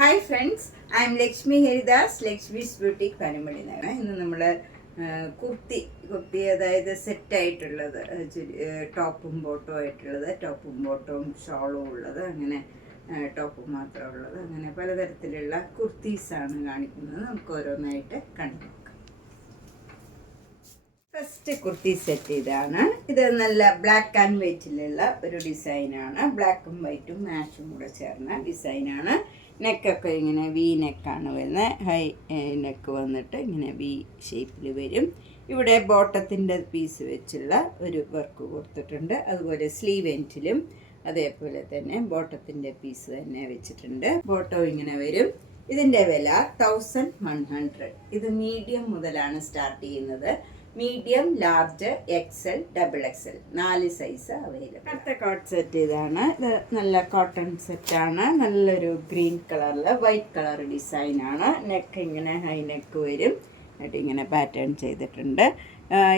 Hi friends, I M Lakshmi Haridas, Lakshmi's boutique Panampilly നിന്നാണ്. ഇന്ന് നമ്മൾ കുർത്തി അതായത് സെറ്റായിട്ടുള്ളത്, ടോപ്പും ബോട്ടവും ആയിട്ടുള്ളത്, ടോപ്പും ബോട്ടവും ഷോളും ഉള്ളത്, അങ്ങനെ ടോപ്പും മാത്രമുള്ളത്, അങ്ങനെ പലതരത്തിലുള്ള കുർത്തീസാണ് കാണിക്കുന്നത്. നമുക്ക് ഓരോന്നായിട്ട് കണ്ടു നോക്കാം. ഫസ്റ്റ് കുർത്തി സെറ്റ് ഇതാണ്. ഇത് നല്ല ബ്ലാക്ക് ആൻഡ് വൈറ്റിലുള്ള ഒരു ഡിസൈനാണ്. ബ്ലാക്കും വൈറ്റും മാച്ചും കൂടെ ചേർന്ന ഡിസൈനാണ്. നെക്കൊക്കെ ഇങ്ങനെ വി നെക്കാണ് വരുന്നത്. ഹൈ നെക്ക് വന്നിട്ട് ഇങ്ങനെ വി ഷേപ്പിൽ വരും. ഇവിടെ ബോട്ടത്തിൻ്റെ പീസ് വെച്ചുള്ള ഒരു വർക്ക് കൊടുത്തിട്ടുണ്ട്. അതുപോലെ സ്ലീവ് എൻഡിലും അതേപോലെ തന്നെ ബോട്ടത്തിൻ്റെ പീസ് തന്നെ വെച്ചിട്ടുണ്ട്. ബോട്ടം ഇങ്ങനെ വരും. ഇതിൻ്റെ വില 1100. ഇത് മീഡിയം മുതലാണ് സ്റ്റാർട്ട് ചെയ്യുന്നത്. Medium, large, XL, double XL 4 size available. അടുത്ത കോട്ട് സെറ്റ് ഇതാണ്. ഇത് നല്ല കോട്ടൺ സെറ്റാണ്. നല്ലൊരു ഗ്രീൻ കളറിൽ വൈറ്റ് കളർ ഡിസൈനാണ്. നെക്ക് ഇങ്ങനെ ഹൈ നെക്ക് വരും. എന്നിട്ട് ഇങ്ങനെ പാറ്റേൺ ചെയ്തിട്ടുണ്ട്.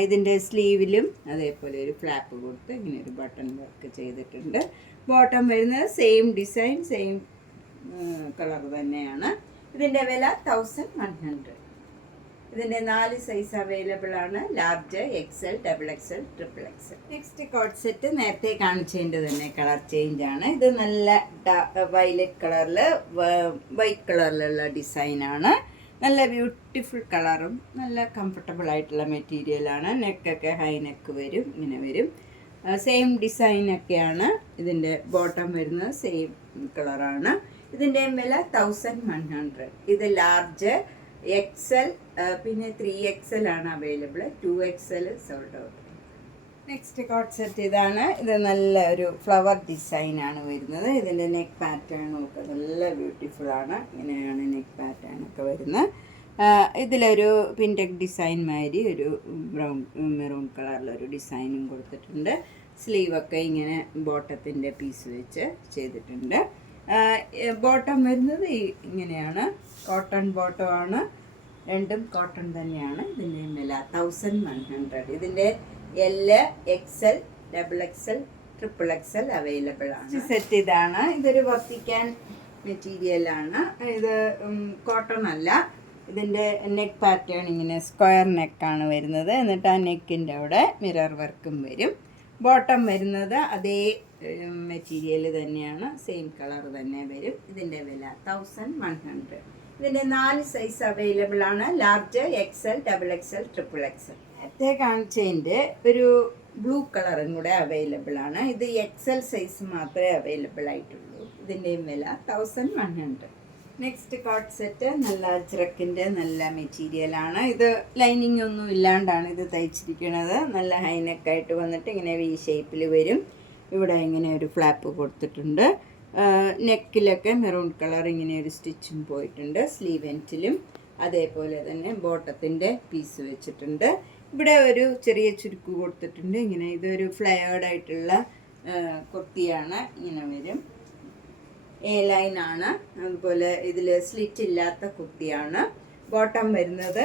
ഇതിൻ്റെ സ്ലീവിലും അതേപോലെ ഒരു ഫ്ലാപ്പ് കൊടുത്ത് ഇങ്ങനെ ഒരു ബട്ടൺ വർക്ക് ചെയ്തിട്ടുണ്ട്. ബോട്ടം വരുന്നത് സെയിം ഡിസൈൻ, സെയിം കളർ തന്നെയാണ്. ഇതിൻ്റെ വില 1100. ഇതിൻ്റെ 4 സൈസ് അവൈലബിൾ ആണ്. Large, XL, double XL, triple XL. Next coat set നേരത്തെ കാണിച്ചതിൻ്റെ തന്നെ കളർ ചേഞ്ച് ആണ്. ഇത് നല്ല വയലറ്റ് കളറിൽ വൈറ്റ് കളറിലുള്ള ഡിസൈനാണ്. നല്ല ബ്യൂട്ടിഫുൾ കളറും നല്ല കംഫർട്ടബിൾ ആയിട്ടുള്ള മെറ്റീരിയലാണ്. നെക്കൊക്കെ ഹൈ നെക്ക് വരും, ഇങ്ങനെ വരും. സെയിം ഡിസൈനൊക്കെയാണ്. ഇതിൻ്റെ ബോട്ടം വരുന്നത് സെയിം കളറാണ്. ഇതിൻ്റെ വില 1100. ഇത് ലാർജ്, എക്സൽ, പിന്നെ 3XL ആണ് available. 2XL sold out. Next coat set ഇതാണ്. ഇത് നല്ല ഒരു ഫ്ലവർ ഡിസൈനാണ് വരുന്നത്. ഇതിൻ്റെ നെക്ക് പാറ്റേൺ ഒക്കെ നല്ല ബ്യൂട്ടിഫുൾ ആണ്. ഇങ്ങനെയാണ് നെക്ക് പാറ്റേൺ ഒക്കെ വരുന്നത്. ഇതിലൊരു പിൻടെക് ഡിസൈൻ മാതിരി ഒരു മെറൂൺ കളറിലൊരു ഡിസൈനും കൊടുത്തിട്ടുണ്ട്. സ്ലീവൊക്കെ ഇങ്ങനെ ബോട്ടത്തിൻ്റെ പീസ് വെച്ച് ചെയ്തിട്ടുണ്ട്. ബോട്ടം വരുന്നത് ഇങ്ങനെയാണ്. കോട്ടൺ ബോട്ടമാണ്. രണ്ടും കോട്ടൺ തന്നെയാണ്. ഇതിൻ്റെ വില 1100. ഇതിൻ്റെ L, XL, double XL, triple Excel available ആണ്. സെറ്റ് ഇതാണ്. ഇതൊരു വർത്തിക്കാൻ മെറ്റീരിയലാണ്. ഇത് കോട്ടൺ അല്ല. ഇതിൻ്റെ നെക്ക് പാറ്റേൺ ഇങ്ങനെ സ്ക്വയർ നെക്കാണ് വരുന്നത്. എന്നിട്ട് ആ നെക്കിൻ്റെ അവിടെ മിറർ വർക്കും വരും. ബോട്ടം വരുന്നത് അതേ മെറ്റീരിയൽ തന്നെയാണ്. സെയിം കളർ തന്നെ വരും. ഇതിൻ്റെ വില 1100. ഇതിൻ്റെ 4 സൈസ് അവൈലബിൾ ആണ്. Large, XL, double XL, triple XL. നേരത്തെ കാണിച്ചതിൻ്റെ ഒരു ബ്ലൂ കളറും കൂടെ അവൈലബിൾ ആണ്. ഇത് എക്സൽ സൈസ് മാത്രമേ അവൈലബിൾ ആയിട്ടുള്ളൂ. ഇതിൻ്റെയും വില 1100. നെക്സ്റ്റ് കോട്ട് സെറ്റ് നല്ല അജ്രക്കിൻ്റെ നല്ല മെറ്റീരിയലാണ്. ഇത് ലൈനിങ് ഒന്നും ഇല്ലാണ്ടാണ് ഇത് തയ്ച്ചിരിക്കുന്നത്. നല്ല ഹൈനെക്കായിട്ട് വന്നിട്ട് ഇങ്ങനെ വി ഷേപ്പിൽ വരും. ഇവിടെ ഇങ്ങനെ ഒരു ഫ്ലാപ്പ് കൊടുത്തിട്ടുണ്ട്. നെക്കിലൊക്കെ മെറൂൺ കളർ ഇങ്ങനെ ഒരു സ്റ്റിച്ചും പോയിട്ടുണ്ട്. സ്ലീവ് എൻഡിലും അതേപോലെ തന്നെ ബോട്ടത്തിൻ്റെ പീസ് വെച്ചിട്ടുണ്ട്. ഇവിടെ ഒരു ചെറിയ ചുരുക്ക് കൊടുത്തിട്ടുണ്ട്. ഇങ്ങനെ ഇതൊരു ഫ്ലെയർഡ് ആയിട്ടുള്ള കുർത്തിയാണ്. ഇങ്ങനെ വരും. എ ലൈനാണ്. അതുപോലെ ഇതിൽ സ്ലിറ്റ് ഇല്ലാത്ത കുർത്തിയാണ്. ബോട്ടം വരുന്നത്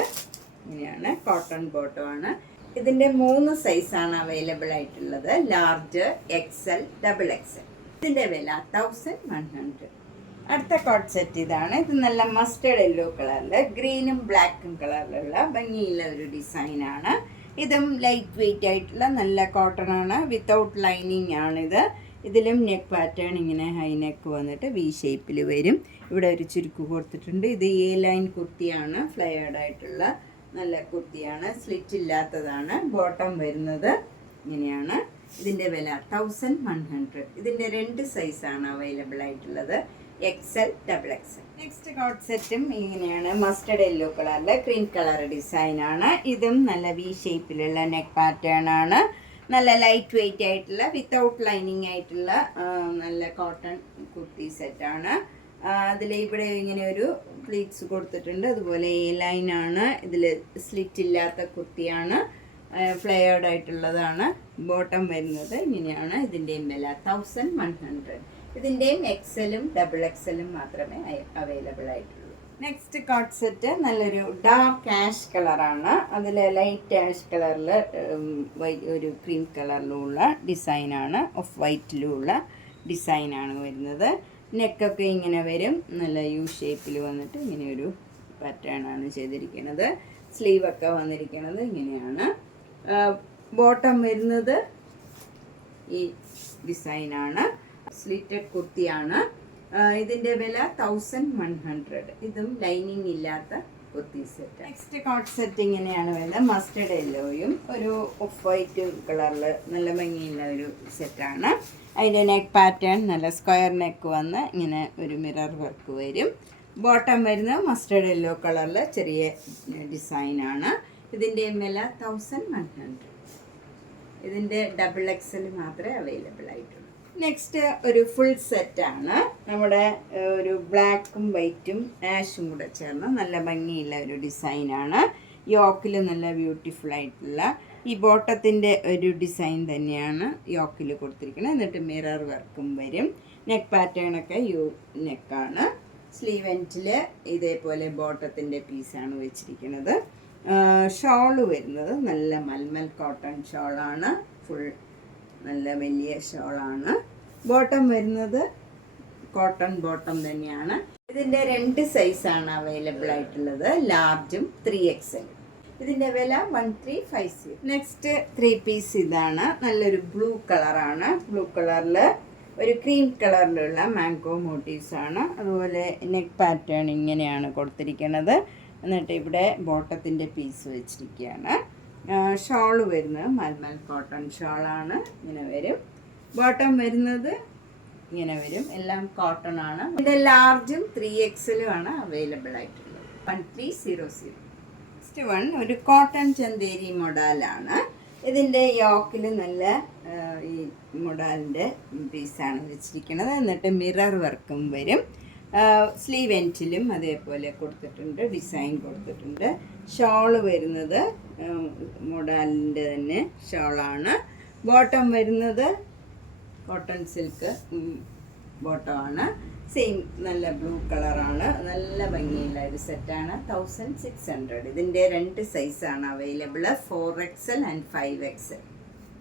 ഇങ്ങനെയാണ്. കോട്ടൺ ബോട്ടമാണ്. ഇതിൻ്റെ 3 സൈസാണ് അവൈലബിൾ ആയിട്ടുള്ളത്. Large, XL, double XL. ഇതിൻ്റെ വില 1100. അടുത്ത കോട്ട് സെറ്റ് ഇതാണ്. ഇത് നല്ല മസ്റ്റേർഡ് യെല്ലോ കളറിൽ ഗ്രീനും ബ്ലാക്കും കളറിലുള്ള ഭംഗിയുള്ള ഒരു ഡിസൈനാണ്. ഇതും ലൈറ്റ് വെയിറ്റ് ആയിട്ടുള്ള നല്ല കോട്ടൺ ആണ്. വിത്തൗട്ട് ലൈനിങ് ആണിത്. ഇതിലും നെക്ക് പാറ്റേൺ ഇങ്ങനെ ഹൈ നെക്ക് വന്നിട്ട് വി ഷേപ്പിൽ വരും. ഇവിടെ ഒരു ചുരുക്ക് കൊടുത്തിട്ടുണ്ട്. ഇത് എ ലൈൻ കുർത്തിയാണ്. ഫ്ലെയർഡ് ആയിട്ടുള്ള നല്ല കുർത്തിയാണ്. സ്ലിറ്റ് ഇല്ലാത്തതാണ്. ബോട്ടം വരുന്നത് ഇങ്ങനെയാണ്. ഇതിൻ്റെ വില 1100. ഇതിൻ്റെ 2 സൈസാണ് അവൈലബിൾ ആയിട്ടുള്ളത്. XL, double XL. Next coat സെറ്റും ഇങ്ങനെയാണ്. മസ്റ്റർഡ് യെല്ലോ കളറിൽ ക്രീം കളർ ഡിസൈനാണ്. ഇതും നല്ല വി ഷേപ്പിലുള്ള നെക്ക് പാറ്റേൺ ആണ്. നല്ല ലൈറ്റ് വെയിറ്റ് ആയിട്ടുള്ള വിത്തൗട്ട് ലൈനിങ് ആയിട്ടുള്ള നല്ല കോട്ടൺ കുർത്തി സെറ്റാണ്. അതിൽ ഇവിടെ ഇങ്ങനെ ഒരു പ്ലീറ്റ്സ് കൊടുത്തിട്ടുണ്ട്. അതുപോലെ എ ലൈനാണ്. ഇതിൽ സ്ലിറ്റ് ഇല്ലാത്ത കുർത്തിയാണ്. ഫ്ലെയർഡ് ആയിട്ടുള്ളതാണ്. ബോട്ടം വരുന്നത് ഇങ്ങനെയാണ്. ഇതിൻ്റെയും വില 1100. ഇതിൻ്റെയും എക്സലും ഡബിൾ എക്സലും മാത്രമേ അവൈലബിൾ ആയിട്ടുള്ളൂ. നെക്സ്റ്റ് കോട്ട് സെറ്റ് നല്ലൊരു ഡാർക്ക് ആഷ് കളറാണ്. അതിൽ ലൈറ്റ് ആഷ് കളറിൽ ഒരു ക്രീം കളറിലുള്ള ഡിസൈനാണ്. ഓഫ് വൈറ്റിലുള്ള ഡിസൈനാണ് വരുന്നത്. നെക്കൊക്കെ ഇങ്ങനെ വരും, നല്ല യു ഷേപ്പിൽ വന്നിട്ട് ഇങ്ങനെ ഒരു പാറ്റേൺ ആണ് ചെയ്തിരിക്കുന്നത്. സ്ലീവൊക്കെ വന്നിരിക്കുന്നത് ഇങ്ങനെയാണ്. ബോട്ടം വരുന്നത് ഈ ഡിസൈനാണ്. സ്ലിറ്റഡ് കുർത്തിയാണ്. ഇതിൻ്റെ വില 1100. ഇതും ലൈനിങ് ഇല്ലാത്ത kurti set. Next coat set ഇങ്ങനെയാണ് വരുന്നത്. മസ്റ്റർഡ് യെല്ലോയും ഒരു ഓഫ് വൈറ്റ് കളറിൽ നല്ല ഭംഗിയുള്ള ഒരു സെറ്റാണ്. അതിൻ്റെ നെക്ക് പാറ്റേൺ നല്ല സ്ക്വയർ നെക്ക് വന്ന് ഇങ്ങനെ ഒരു മിറർ വർക്ക് വരും. ബോട്ടം വരുന്നത് മസ്റ്റർഡ് യെല്ലോ കളറിൽ ചെറിയ ഡിസൈനാണ്. ഇതിൻ്റെ വില 1100. ഇതിൻ്റെ XXL മാത്രമേ അവൈലബിൾ ആയിട്ടുള്ളൂ. നെക്സ്റ്റ് ഒരു ഫുൾ സെറ്റാണ്. നമ്മുടെ ഒരു ബ്ലാക്കും വൈറ്റും ആഷും കൂടെ ചേർന്ന് നല്ല ഭംഗിയുള്ള ഒരു ഡിസൈനാണ്. യോക്കിൽ നല്ല ബ്യൂട്ടിഫുൾ ആയിട്ടുള്ള ഈ ബോട്ടത്തിൻ്റെ ഒരു ഡിസൈൻ തന്നെയാണ് യോക്കിൽ കൊടുത്തിരിക്കുന്നത്. എന്നിട്ട് മിറർ വർക്കും വരും. നെക്ക് പാറ്റേണൊക്കെ യു നെക്കാണ്. സ്ലീവ് എൻഡിൽ ഇതേപോലെ ബോട്ടത്തിൻ്റെ പീസാണ് വെച്ചിരിക്കുന്നത്. ഷോള് വരുന്നത് നല്ല മൽമൽ കോട്ടൺ ഷോളാണ്. ഫുൾ നല്ല വലിയ ഷോളാണ്. ബോട്ടം വരുന്നത് കോട്ടൺ ബോട്ടം തന്നെയാണ്. ഇതിൻ്റെ 2 സൈസാണ് അവൈലബിൾ ആയിട്ടുള്ളത്, ലാർജും 3XL. ഇതിൻ്റെ വില 1350. നെക്സ്റ്റ് 3 പീസ് ഇതാണ്. നല്ലൊരു ബ്ലൂ കളറാണ്. ബ്ലൂ കളറിൽ ഒരു ക്രീം കളറിലുള്ള മാംഗോ മോട്ടീവ്സ് ആണ്. അതുപോലെ നെക്ക് പാറ്റേൺ ഇങ്ങനെയാണ് കൊടുത്തിരിക്കുന്നത്. എന്നിട്ട് ഇവിടെ ബോട്ടത്തിൻ്റെ പീസ് വെച്ചിരിക്കുകയാണ്. ഷോള് വരുന്നത് മൽമൽ കോട്ടൺ ഷോളാണ്. ഇങ്ങനെ വരും. ബോട്ടം വരുന്നത് ഇങ്ങനെ വരും. എല്ലാം കോട്ടൺ ആണ്. ഇതിൻ്റെ ലാർജും 3XL ആണ് അവൈലബിൾ ആയിട്ടുള്ളത്. 1300. നെക്സ്റ്റ് വൺ ഒരു കോട്ടൺ ചന്തേരി മൊഡാലാണ്. ഇതിൻ്റെ യോക്കിൽ നല്ല ഈ മൊഡാലിൻ്റെ പീസാണ് വെച്ചിരിക്കുന്നത്. എന്നിട്ട് മിറർ വർക്കും വരും. സ്ലീവ് എൻഡിലും അതേപോലെ കൊടുത്തിട്ടുണ്ട്, ഡിസൈൻ കൊടുത്തിട്ടുണ്ട്. ഷോള് വരുന്നത് മൊഡാലിൻ്റെ തന്നെ ഷോളാണ്. ബോട്ടം വരുന്നത് കോട്ടൺ സിൽക്ക് ബോട്ടമാണ്. സെയിം നല്ല ബ്ലൂ കളറാണ്. നല്ല ഭംഗിയുള്ള ഒരു സെറ്റാണ്. 1600. ഇതിൻ്റെ 2 സൈസാണ് available, 4XL and 5XL.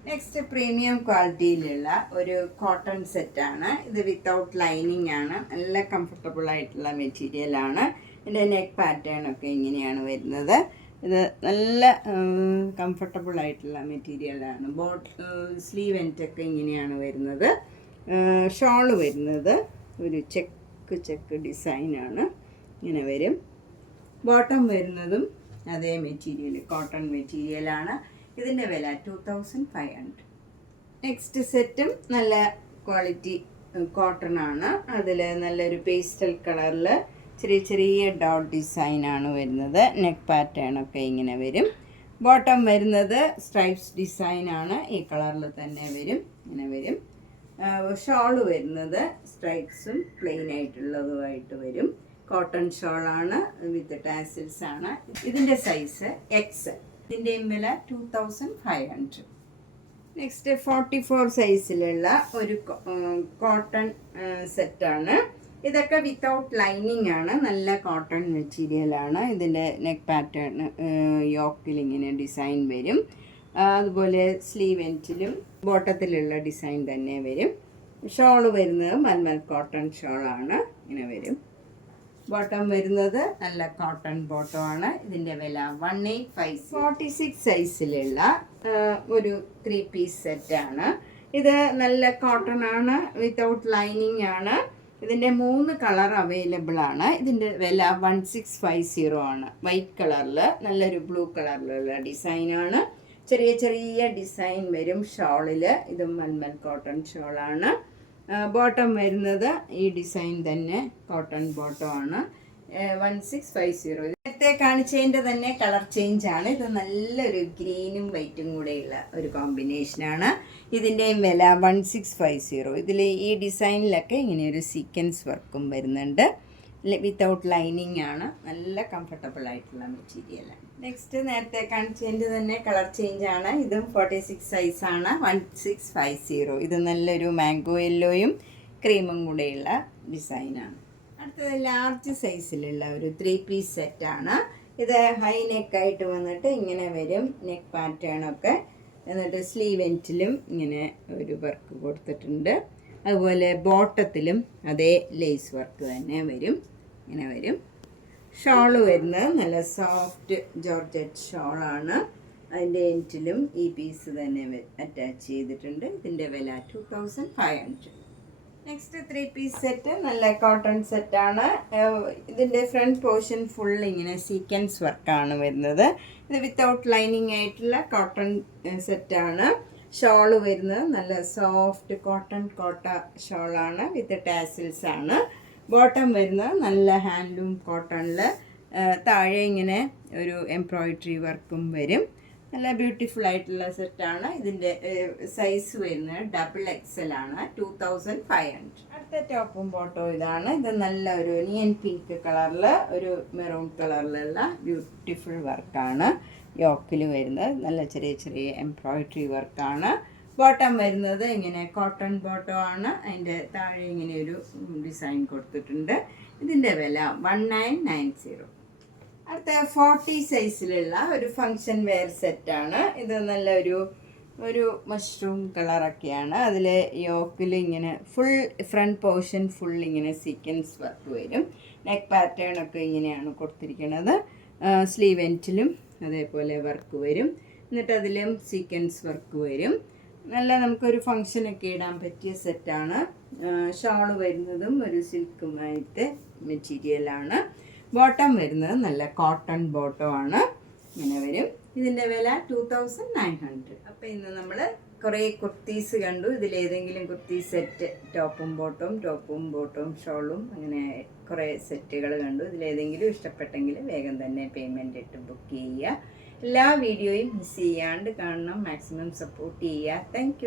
Next premium ക്വാളിറ്റിയിലുള്ള ഒരു കോട്ടൺ സെറ്റാണ്. ഇത് വിത്തൗട്ട് ലൈനിങ് ആണ്. നല്ല കംഫർട്ടബിൾ ആയിട്ടുള്ള മെറ്റീരിയലാണ്. ഇതിൻ്റെ നെക്ക് പാറ്റേൺ ഒക്കെ ഇങ്ങനെയാണ് വരുന്നത്. ഇത് നല്ല കംഫർട്ടബിൾ ആയിട്ടുള്ള മെറ്റീരിയലാണ്. സ്ലീവ് എൻഡൊക്കെ ഇങ്ങനെയാണ് വരുന്നത്. ഷോള് വരുന്നത് ഒരു ചെക്ക് ഡിസൈനാണ്. ഇങ്ങനെ വരും. ബോട്ടം വരുന്നതും അതേ മെറ്റീരിയൽ, കോട്ടൺ മെറ്റീരിയലാണ്. ഇതിൻ്റെ വില 2500. നെക്സ്റ്റ് സെറ്റും നല്ല ക്വാളിറ്റി കോട്ടൺ ആണ്. അതിൽ നല്ലൊരു പേസ്റ്റൽ കളറിൽ ചെറിയ ചെറിയ ഡോട്ട് ഡിസൈനാണ് വരുന്നത്. നെക്ക് പാറ്റേൺ ഒക്കെ ഇങ്ങനെ വരും. ബോട്ടം വരുന്നത് സ്ട്രൈപ്സ് ഡിസൈനാണ്. ഈ കളറിൽ തന്നെ വരും. ഇങ്ങനെ വരും. ഷോള് വരുന്നത് സ്ട്രൈപ്സും പ്ലെയിൻ ആയിട്ടുള്ളതുമായിട്ട് വരും. കോട്ടൺ ഷോളാണ് വിത്ത് ടാസിൽസ് ആണ്. ഇതിൻ്റെ സൈസ് XL. ഇതിൻ്റെയും വില 2500. നെക്സ്റ്റ് 44 സൈസിലുള്ള ഒരു കോട്ടൺ സെറ്റാണ്. ഇതൊക്കെ വിത്തൗട്ട് ലൈനിങ് ആണ്. നല്ല കോട്ടൺ മെറ്റീരിയലാണ്. ഇതിൻ്റെ നെക്ക് പാറ്റേൺ യോക്കിൽ ഇങ്ങനെ ഡിസൈൻ വരും. അതുപോലെ സ്ലീവ് എൻഡിലും ബോട്ടത്തിലുള്ള ഡിസൈൻ തന്നെ വരും. ഷോള് വരുന്നത് മൽമൽ കോട്ടൺ ഷോളാണ്. ഇങ്ങനെ വരും. ബോട്ടം വരുന്നത് നല്ല കോട്ടൺ ബോട്ടമാണ്. ഇതിൻ്റെ വില 1850. 46 സൈസിലുള്ള ഒരു 3 പീസ് സെറ്റാണ്. ഇത് നല്ല കോട്ടൺ ആണ്, വിത്തൗട്ട് ലൈനിങ് ആണ്. ഇതിൻ്റെ 3 കളർ അവൈലബിൾ ആണ്. ഇതിൻ്റെ വില 1650 ആണ്. വൈറ്റ് കളറിൽ നല്ലൊരു ബ്ലൂ കളറിലുള്ള ഡിസൈനാണ്. ചെറിയ ചെറിയ ഡിസൈൻ വരും ഷോളിൽ. ഇതും മൽമൽ കോട്ടൺ ഷോളാണ്. ബോട്ടം വരുന്നത് ഈ ഡിസൈൻ തന്നെ കോട്ടൺ ബോട്ടമാണ്. 1650. നേരത്തെ കാണിച്ചതിൻ്റെ തന്നെ കളർ ചേഞ്ച് ആണ്. ഇത് നല്ലൊരു ഗ്രീനും വൈറ്റും കൂടെയുള്ള ഒരു കോമ്പിനേഷനാണ്. ഇതിൻ്റെയും വില 1650. ഇതിൽ ഈ ഡിസൈനിലൊക്കെ ഇങ്ങനെ ഒരു സീക്വൻസ് വർക്കും വരുന്നുണ്ട്. വിത്തൗട്ട് ലൈനിങ് ആണ്. നല്ല കംഫർട്ടബിൾ ആയിട്ടുള്ള മെറ്റീരിയലാണ്. നെക്സ്റ്റ് നേരത്തെ കാണിച്ചതിൻ്റെ തന്നെ കളർ ചേഞ്ച് ആണ്. ഇതും 46 സൈസാണ്. 1650. ഇത് നല്ലൊരു മാംഗോ യെല്ലോയും ക്രീമും കൂടെയുള്ള ഡിസൈനാണ്. അടുത്തത് ലാർജ് സൈസിലുള്ള ഒരു 3 പീസ് സെറ്റാണ്. ഇത് ഹൈ നെക്കായിട്ട് വന്നിട്ട് ഇങ്ങനെ വരും. നെക്ക് പാറ്റേണൊക്കെ. എന്നിട്ട് സ്ലീവ് എൻഡിലും ഇങ്ങനെ ഒരു വർക്ക് കൊടുത്തിട്ടുണ്ട്. അതുപോലെ ബോട്ടത്തിലും അതേ ലേസ് വർക്ക് തന്നെ വരും. ഇങ്ങനെ വരും. ഷോള് വരുന്നത് നല്ല സോഫ്റ്റ് ജോർജറ്റ് ഷോളാണ്. അതിൻ്റെ എൻറ്റിലും ഈ പീസ് തന്നെ അറ്റാച്ച് ചെയ്തിട്ടുണ്ട്. ഇതിൻ്റെ വില 2500. നെക്സ്റ്റ് 3 പീസ് സെറ്റ് നല്ല കോട്ടൺ സെറ്റാണ്. ഇതിൻ്റെ ഫ്രണ്ട് പോർഷൻ ഫുൾ ഇങ്ങനെ സീക്വൻസ് വർക്കാണ് വരുന്നത്. ഇത് വിത്തൗട്ട് ലൈനിങ് ആയിട്ടുള്ള കോട്ടൺ സെറ്റാണ്. ഷോള് വരുന്നത് നല്ല സോഫ്റ്റ് കോട്ട ഷോളാണ് വിത്ത് ടാസിൽസ് ആണ്. ബോട്ടം വരുന്നത് നല്ല ഹാൻഡ്ലൂം കോട്ടണിൽ താഴെ ഇങ്ങനെ ഒരു എംബ്രോയിഡറി വർക്കും വരും. നല്ല ബ്യൂട്ടിഫുൾ ആയിട്ടുള്ള സെറ്റാണ്. ഇതിൻ്റെ സൈസ് വരുന്നത് XXL ആണ്. 2500. അടുത്ത ടോപ്പും ബോട്ടവും ഇതാണ്. ഇത് നല്ല ഒരു നിയൻ പിങ്ക് കളറിൽ ഒരു മെറൂൺ കളറിലുള്ള ബ്യൂട്ടിഫുൾ വർക്കാണ് യോക്കിൽ വരുന്നത്. നല്ല ചെറിയ ചെറിയ എംബ്രോയിഡറി വർക്കാണ്. ബോട്ടം വരുന്നത് ഇങ്ങനെ കോട്ടൺ ബോട്ടം ആണ്. അതിൻ്റെ താഴെ ഇങ്ങനെ ഒരു ഡിസൈൻ കൊടുത്തിട്ടുണ്ട്. ഇതിൻ്റെ വില 1990. അടുത്ത 40 സൈസിലുള്ള ഒരു ഫങ്ഷൻ വെയർ സെറ്റാണ്. ഇത് നല്ല ഒരു മഷ്റൂം കളറൊക്കെയാണ്. അതിൽ യോക്കിൽ ഇങ്ങനെ ഫുൾ ഫ്രണ്ട് പോർഷൻ ഫുൾ ഇങ്ങനെ സീക്വൻസ് വർക്ക് വരും. നെക്ക് പാറ്റേൺ ഒക്കെ ഇങ്ങനെയാണ് കൊടുത്തിരിക്കുന്നത്. സ്ലീവ് എൻറ്റിലും അതേപോലെ വർക്ക് വരും. എന്നിട്ട് അതിലും സീക്വൻസ് വർക്ക് വരും. നല്ല നമുക്കൊരു ഫങ്ഷനൊക്കെ ഇടാൻ പറ്റിയ സെറ്റാണ്. ഷോള് വരുന്നതും ഒരു സിൽക്കുമായിട്ട് മെറ്റീരിയലാണ്. ബോട്ടം വരുന്നത് നല്ല കോട്ടൺ ബോട്ടമാണ്. ഇങ്ങനെ വരും. ഇതിൻ്റെ വില 2900. അപ്പോൾ ഇന്ന് നമ്മൾ കുറേ കുർത്തീസ് കണ്ടു. ഇതിലേതെങ്കിലും കുർത്തി സെറ്റ് ടോപ്പും ബോട്ടവും ഷോളും അങ്ങനെ കുറേ സെറ്റുകൾ കണ്ടു. ഇതിലേതെങ്കിലും ഇഷ്ടപ്പെട്ടെങ്കിൽ വേഗം തന്നെ പേയ്മെൻറ്റ് ഇട്ട് ബുക്ക് ചെയ്യുക. എല്ലാ വീഡിയോയും മിസ് ചെയ്യാണ്ട് കാണണം. മാക്സിമം സപ്പോർട്ട് ചെയ്യുക. താങ്ക്